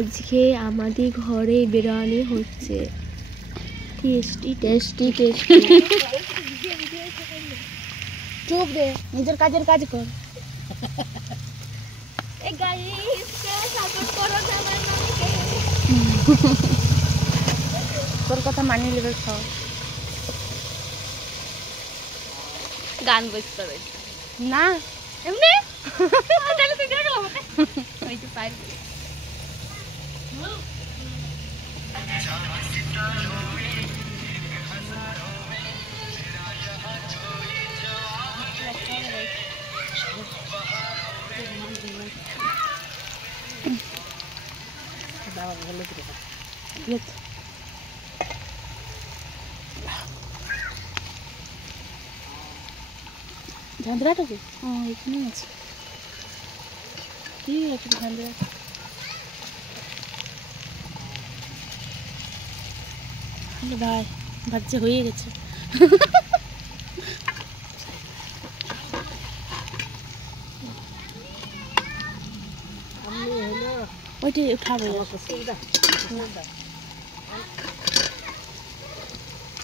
আজকে আমাদের ঘরে বিরিয়ানি হচ্ছে। Tasty tasty tasty. চুপ দে, নিজের কাজের কাজ কর। এই গাইসকে সাপোর্ট করো না আমার মামিকে। তোর কথা মানিয়ে নেবে সব। গান বজতে হবে না এমনি তাহলে তুই কেন গেলাম ওই তো পারবি। ঝাঁঝরাটা কি? এখানে আছে। কি আছে ঝাঁঝরা? ভাই ভাবছে হয়ে গেছে। ওইটা উঠাবো।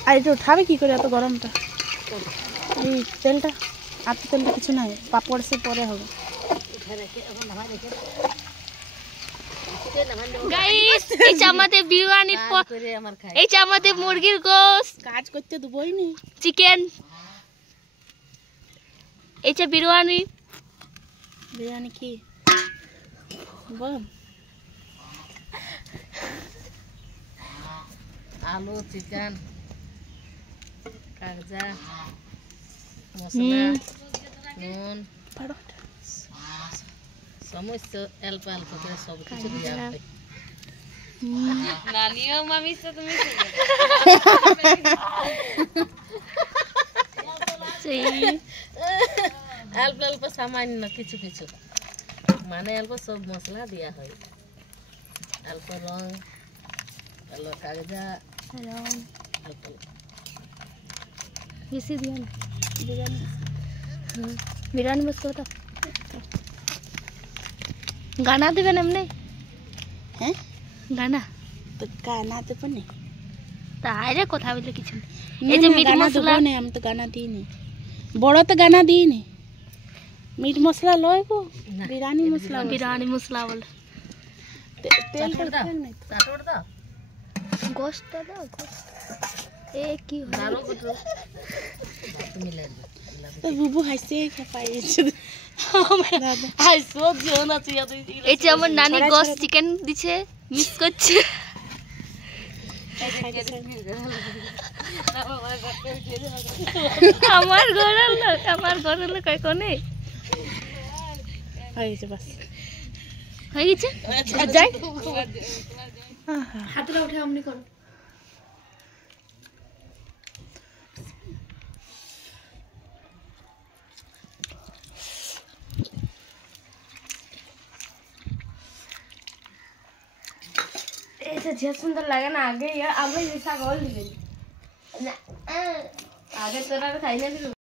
আর এটা উঠাবে কি করে এত গরমটা? এই তেলটা আর তো তেলটা কিছু নাই, পাপড় সে পরে হবে। গাইস এই চামাতে বিরিয়ানির এই চামাতে মুরগির গোশত কাজ করতে দেবই নি। চিকেন এইটা বিরিয়ানি। বিরিয়ানি কি বল? আলু চিকেন কাগজা মশলা নুন সমস্ত অল্প অল্প করে সব কিছু দেওয়া হয়। নানিও মামি তো তুমি অল্প অল্প সামান্য কিছু কিছু মানে অল্প সব মশলা দেওয়া হয়। অল্প রং অল্প কাগজা অল্প বেশি দিও না বিরিয়ানি। বিরিয়ানি মশলা তো গানা দেবেন এমনি? হ্যাঁ গানা তো গানা দেবো না। তাইরে কথা বললে কিছু নেই। এই যে মিট মশলা নেই, আমি তো গানা দিইনি। বড় তো গানা দিইনি। মিট মশলা লয় গো, বিরিয়ানি মশলা। বিরিয়ানি মশলা বলে তেল দাও, চাটর দাও, গোশতটা দাও। গোশত এ কি দারো গুটরো তুমি লাগবে। তো বুবু হাসে খাইছে। আই সব জন আছে। এই যে আমার নানি গোশত চিকেন দিছে, মিস করছে। আমার ঘরের লোক কোনে হয়ে গেছে। বাস হয়ে গেছে। যাই হাতটা উঠে আমনি করো। ऐसे झे सुंदर लगे ना आगे यार आगे जैसा गोल दिखे आगे तोरा खाई ना